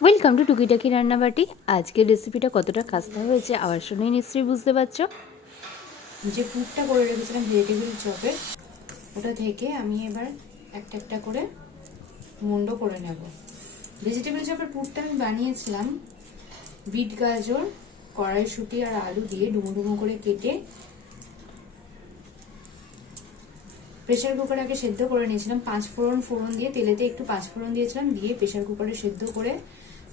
Welcome to টুকিটাকি রান্নাবাটি। আজকের রেসিপিটা কতটা খাস্তা হয়েছে আবার শুনেই নিশ্চয়ই বুঝতে পারছো। যে পুরটা করে রেখেছিলাম ভেজিটেবিল চপের, ওটা থেকে আমি এবার একটা একটা করে মুন্ডো করে নেব। ভেজিটেবিল চপের পুরটা আমি বানিয়েছিলাম বিট গাজর, কড়াইশুঁটি আর আলু দিয়ে ডুমো ডুমো করে কেটে প্রেশার কুকারে আগে সেদ্ধ করে নিয়েছিলাম। 5 ফোড়ন দিয়ে তেলেতে একটু 5 ফোড়ন দিয়েছিলাম, দিয়ে প্রেশার কুকারে সেদ্ধ করে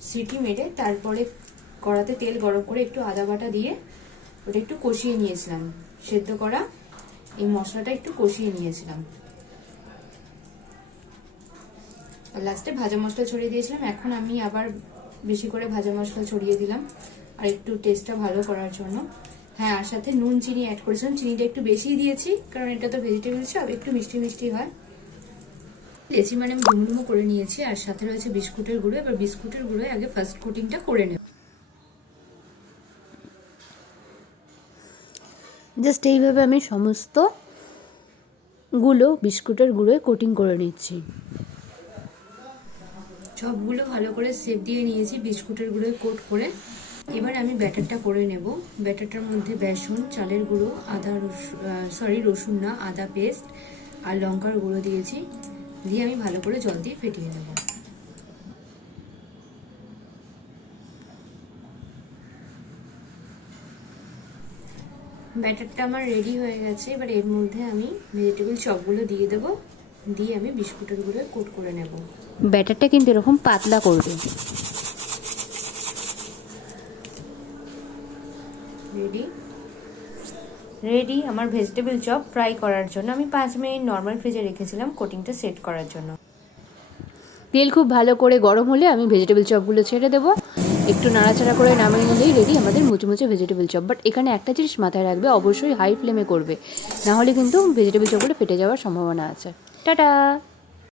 সিটি মেরে তারপরে কড়াতে তেল গরম করে একটু আদা বাটা দিয়ে ওটা একটু কষিয়ে নিয়েছিলাম। সেদ্ধ করা এই মশলাটা একটু কষিয়ে নিয়েছিলাম, আর লাস্টে ভাজা মশলা ছড়িয়ে দিয়েছিলাম। এখন আমি আবার বেশি করে ভাজা মশলা ছড়িয়ে দিলাম আর একটু টেস্টটা ভালো করার জন্য। হ্যাঁ, আর সাথে নুন চিনি অ্যাড করেছিলাম, চিনিটা একটু বেশিই দিয়েছি কারণ এটা তো ভেজিটেবল চপ, একটু মিষ্টি মিষ্টি হয়। লেচি মানে আমি ডুমো ডুমো করে নিয়েছি, আর সাথে রয়েছে বিস্কুটের গুঁড়ো। এবার বিস্কুটের গুঁড়োয় আগে ফার্স্ট কোটিংটা করে নেব। জাস্ট এইভাবে আমি সমস্ত বিস্কুটের গুঁড়োয় কোটিং করে নিচ্ছি। সবগুলো ভালো করে সেপ দিয়ে নিয়েছি বিস্কুটের গুঁড়োয় কোট করে। এবার আমি ব্যাটারটা করে নেব। ব্যাটারটার মধ্যে বেসন, চালের গুঁড়ো, রসুন না আদা পেস্ট আর লঙ্কার গুঁড়ো দিয়েছি, দিয়ে আমি ভালো করে জল দিয়ে ফেটিয়ে নেব। ব্যাটারটা আমার রেডি হয়ে গেছে। এবার এর মধ্যে আমি ভেজিটেবল চপগুলো দিয়ে দেবো, দিয়ে আমি বিস্কুটের গুঁড়োয় কোট করে নেব। ব্যাটারটা কিন্তু এরকম পাতলা করবে। রেডি আমার ভেজিটেবল চপ ফ্রাই করার জন্য। আমি 5 মিনিট নর্মাল ফ্রিজে রেখেছিলাম কোটিংটা সেট করার জন্য। তেল খুব ভালো করে গরম হলে আমি ভেজিটেবল চপগুলো ছেড়ে দেবো। একটু নাড়াচাড়া করে নামিয়ে নিলেই রেডি আমাদের মুচমুচে ভেজিটেবল চপ। বাট এখানে একটা জিনিস মাথায় রাখবে, অবশ্যই হাই ফ্লেমে করবে, নাহলে কিন্তু ভেজিটেবল চপগুলো ফেটে যাওয়ার সম্ভাবনা আছে। টাটা।